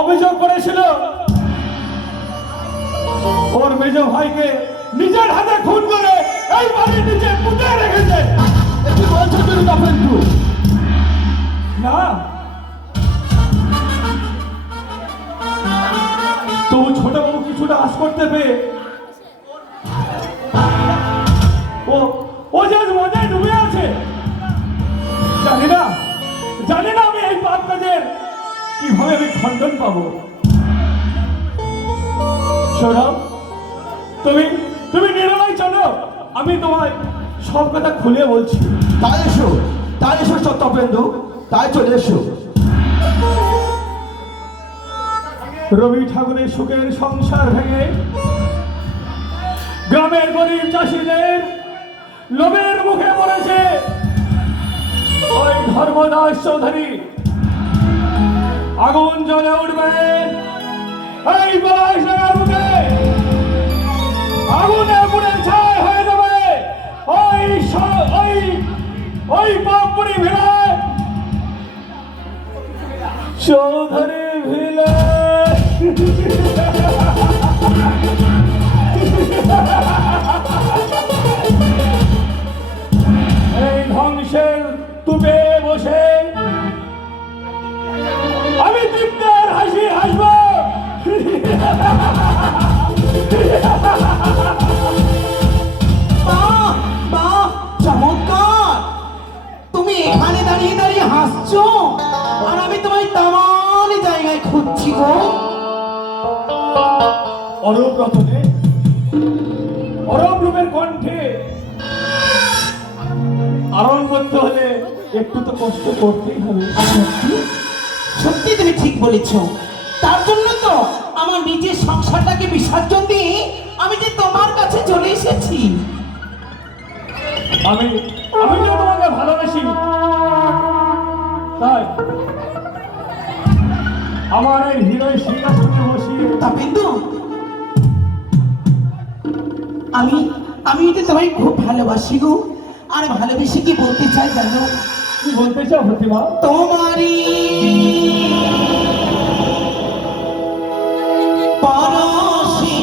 অভিযোগ করেছিল ওর মেজ ভাইকে নিজের হাতে খুন করে এই বাড়ির নিচে পুঁতে রেখেছে। কি বলছো তুমি তপেন্দু? না, তবু ছোট বাবু কিছুটা আশ করতে পেয়ে ও যে মজায় ডুবে আছে। জানি না আমি এই পাপ কাজের কিভাবে আমি খণ্ডন পাবো। সৌরভ, তুমি নিরালয় চলো, আমি তোমায় সব কথা খুলে বলছি। তাই এসো তপেন্দু, তাই চলে এসো। রবি ঠাকুরের সুখের সংসার ভেঙে গ্রামের গরিব চাষিদের লোভের মুখে পড়েছে ওই ধর্মদাস চৌধুরী। আগুন জ্বলে উঠবে এই পলাশডাঙ্গার বুকে, আগুনে পুড়ে ছাই হয়ে যাবে ওই বাপুরি ভিড়ে চৌধুরী ভিলে। এই ধ্বংসের তুপে বসে আমি তৃপ্তের হাসি হাসব। বাহ বাহ, চমৎকার! তুমি এখানে দাঁড়িয়ে দাঁড়িয়ে হাসছো আর আমি তোমায় তামানি জায়গায় খুঁজছি গো। অরূপ রতনে, অরূপ রূপের কণ্ঠে আরোহণ করতে হলে একটু তো কষ্ট করতেই হবে। সত্যি তুমি ঠিক বলেছ। তার জন্য তো আমার নিজের সংসারটাকে বিসর্জন দিয়ে আমি যে তোমার কাছে চলে এসেছি। আমি যে তোমাকে ভালোবাসি, তাই আমার এই হৃদয় সিংহাসনে বসিয়ে তা বিন্দু, আমি এটা তোমায় খুব ভালোবাসি গো। আর ভালোবেসে কি বলতে চাই জানো? কি বলতে চাও প্রতিমা? তোমারই পরশে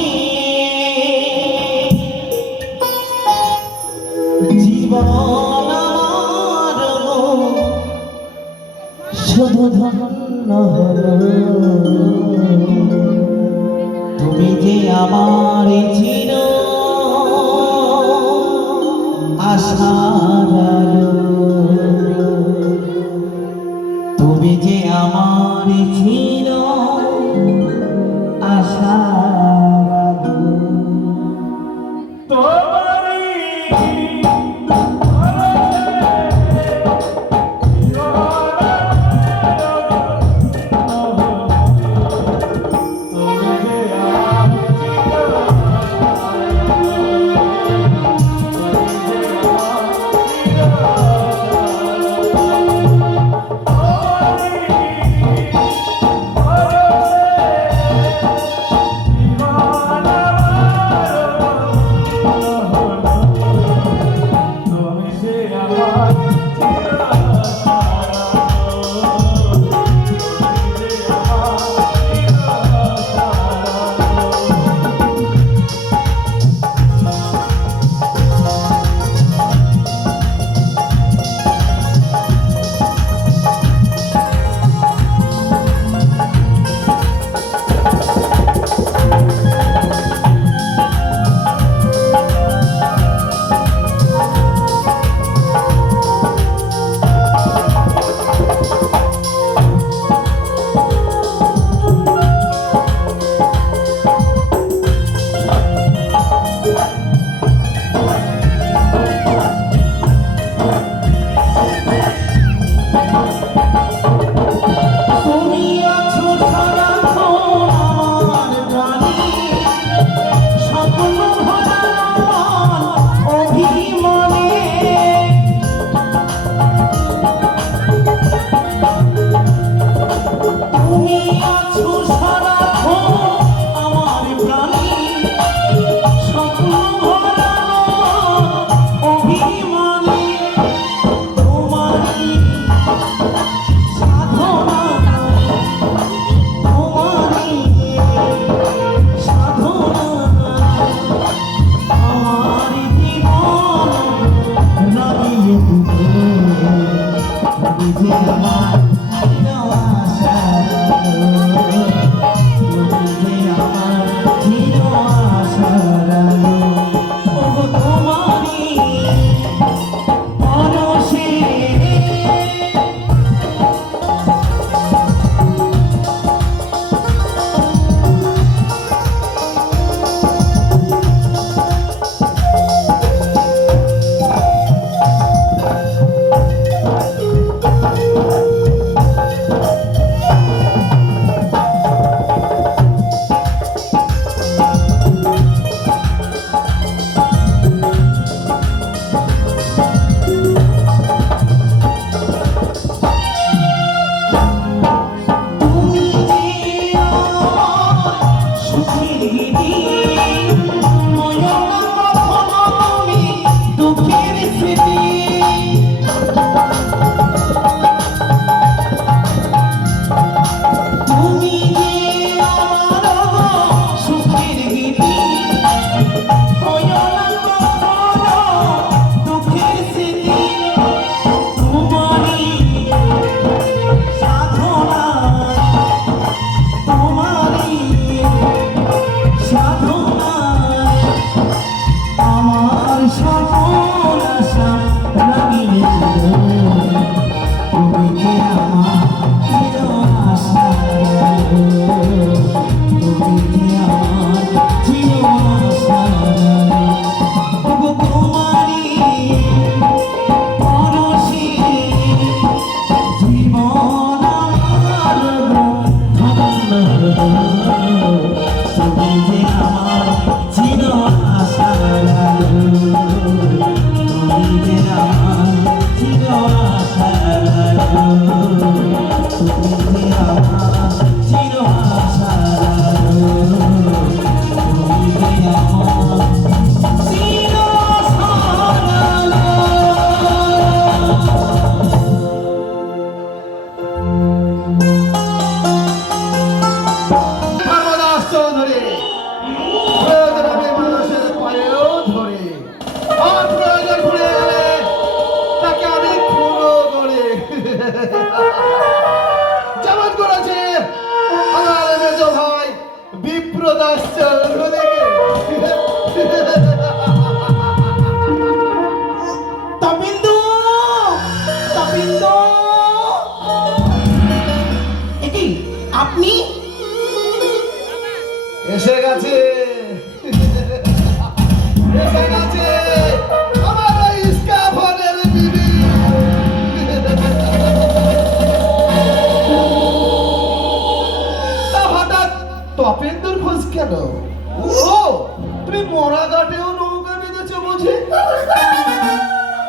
তুমি মরা ঘাটেও নৌকা বেঁধেছো বুঝি?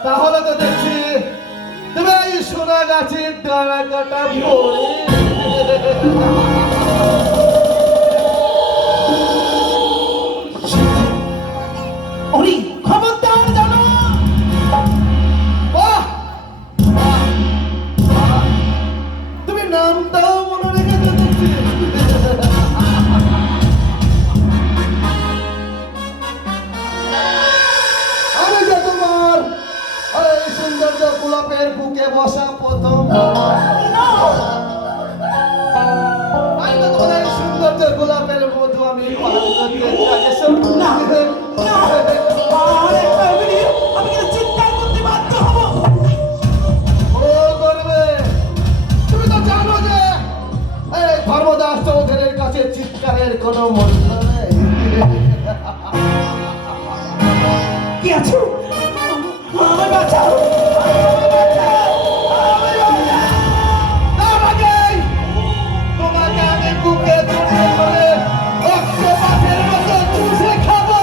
তাহলে তো দেখছি তুমি এই সোনা গাছের ডানা কাটা পড়ে ওরে খবরদার জানো বাহ! বাহ! বাহ! তুমি নামটাও মনে রেখেছো দেখছি। আমি যে তোমার এই সৌন্দর্য গোলাপের বুকে বসা প্রথম আমি তো তোমার এই সৌন্দর্য গোলাপের মধু আমি পান করতে চাই। এসো। না, আর একটা অভিনয়, আমি কিন্তু চিৎকার করতে বাধ্য হব। ভুল করবে। তুমি তো জানো যে এই ধর্মদাস চৌধুরীর কাছে চিৎকারের কোনো মূল্য নেই। কি আছো? আমায় বাঁচাও, আমায় বাঁচাও, আমায় বাঁচাও। তার আগেই তোমাকে আমি বুকে জড়িয়ে ধরে অক্টোপাসের মতো চুষে খাবো।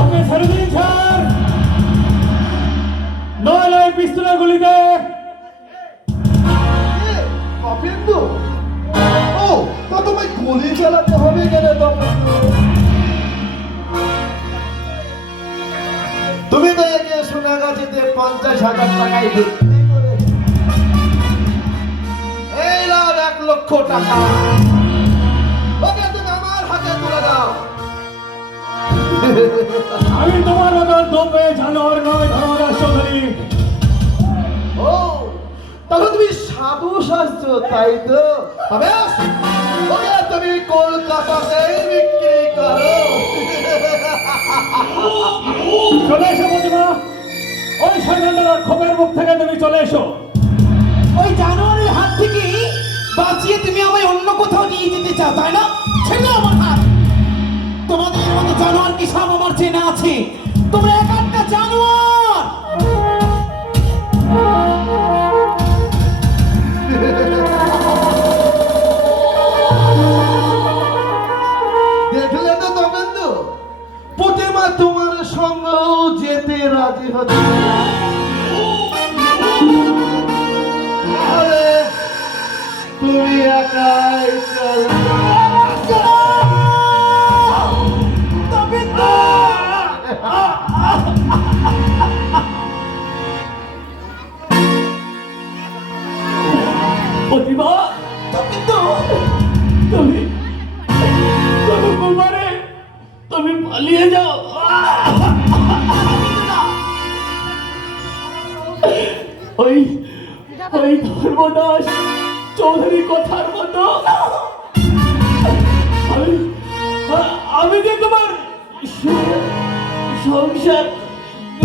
ওকে ছেড়ে দিন স্যার, নইলে এই পিস্তলের গুলিতে কপিন্দু? ও, তা তোমায় গুলি চালাতে হবে কেন কপিন্দু? তুমি তো একে সোনাগাছিতে 50,000 টাকায় বিক্রি করে এই লাভ 1 লক্ষ টাকা ওকে তুমি আমার হাতে তুলে দাও। আমি তোমার মতন দোপে জানোয়ার নয় ধর্মদাস চৌধুরী। ও, তাহলে তুমি সাধু সাজছো তাই তো? তবে ওকে তুমি কলকাতাতেই বিক্রি করো। চলে এসো প্রতিমা, ওই শয়তানটার ক্ষোভের মুখ থেকে তুমি চলে এসো। ওই জানোয়ারের হাত থেকে বাঁচিয়ে তুমি আমায় অন্য কোথাও নিয়ে যেতে চাও, তাই না? ছেড়ে আমার হাত। তোমাদের মতো জানোয়ার কি সব আমার চেনা আছে? তোমরা এক একটা জানোয়ার। দেখলে তো তবেন্দু, প্রতিমা তোমার সঙ্গেও যেতে রাজি হচ্ছে না। তাহলে তুমি একাই চলো। প্রতিমা, তুমি তুমি কুমারে তুমি পালিয়ে যাও। ওই ওই ধর্মদাস চৌধুরী কথার মতো আমি আমি যে তোমার সংসার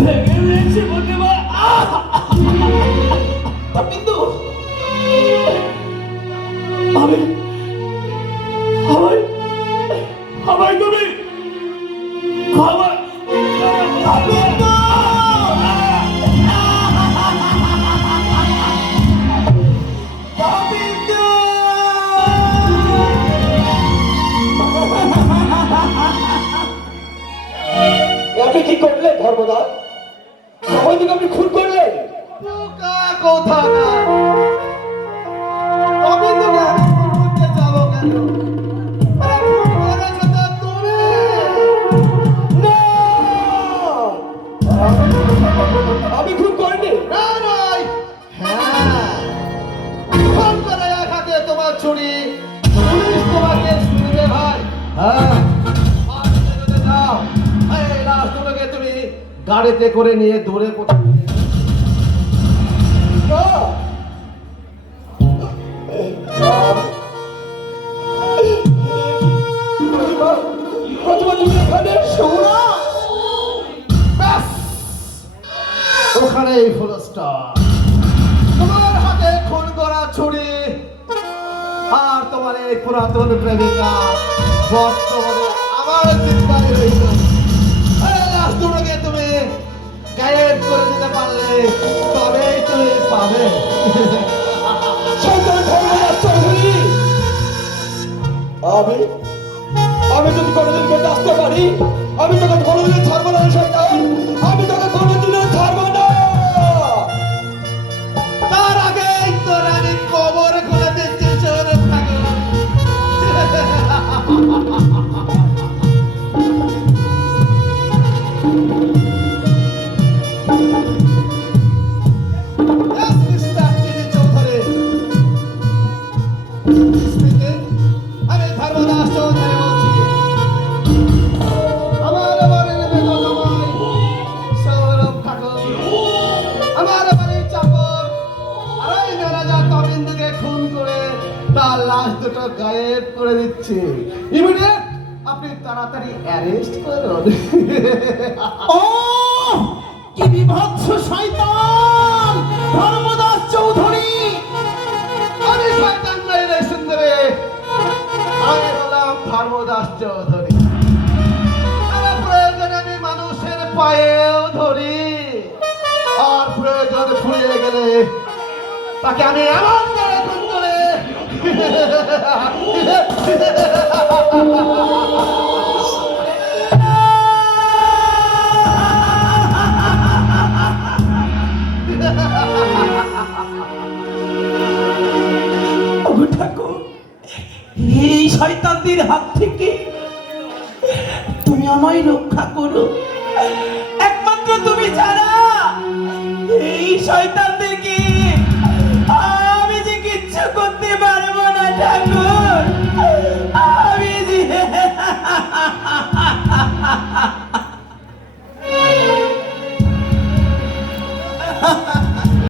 ভেঙে দিয়েছি প্রতিমা। কিন্তু আমি আমায় আমায় তুমি ক্ষমা আপনি কি করলেন ধর্মদাস? সবাই দিকে আপনি খুন করলেন? পোকা কোথাকার। কপিন্দুকে আমি খুন করতে যাবো কেন? আরে খুন করেছো তো তুমি। না! আমি খুন করিনি। না নয়, হ্যাঁ, খুন করে এক হাতে তোমার ছুরি, পুলিশ তোমাকে শুনবে ভাই। হ্যাঁ, আর যদি যাও, এই লাশ দুটোকে তুমি গাড়িতে করে নিয়ে দূরে কোথাও না! প্রতিমা, তুমি এখানে শোনা? ব্যাস, ওখানেই ফুল স্টপ। তোমার হাতে খুন করা ছুরি আর তোমার এই পুরাতন প্রেমিকা বর্তমানে আমার চিন্তায় রইল। লাশ দুটোকে তুমি গায়েব করে দিতে পারলে তবেই তুমি পাবে। শয়তান ধর্মদাস চৌধুরী! আমি আমি যদি কোনোদিন বেঁচে আসতে পারি, আমি তোকে কোনোদিন ছাড়বো না রে শয়তান, আমি তোকে কোনোদিনও ছাড়বো না। তার আগে তোর আমি কবর খুলে দিচ্ছি সৌরভ ঠাকুর। Yes, Mr. টিনি চৌধুরী। Speaking, আমি ধর্মদাস চৌধুরী বলছি। আমার বাড়ির বেগময় সৌরভ ঠাকুর, আমার বাড়ির চাকর আড়াই রাজা কবিন্দকে খুন করে তার লাশ দুটো গায়েব করে দিচ্ছে। ইমিডিয়েট আপনি তাড়াতাড়ি অ্যারেস্ট করুন। ও কি বিভৎস শয়তান ধর্মদাস চৌধুরী! আমি শয়তান নই রে সুন্দরে, আমি হলাম ধর্মদাস চৌধুরী। আমার প্রয়োজনে আমি মানুষের পায়েও ধরি, আর প্রয়োজন ফুরিয়ে গেলে তাকে আমি এমন করে খুন করে ওগো ঠাকুর, এই শয়তানদের হাত থেকে তুমি আমায় রক্ষা করো। একমাত্র তুমি ছাড়া এই শয়তান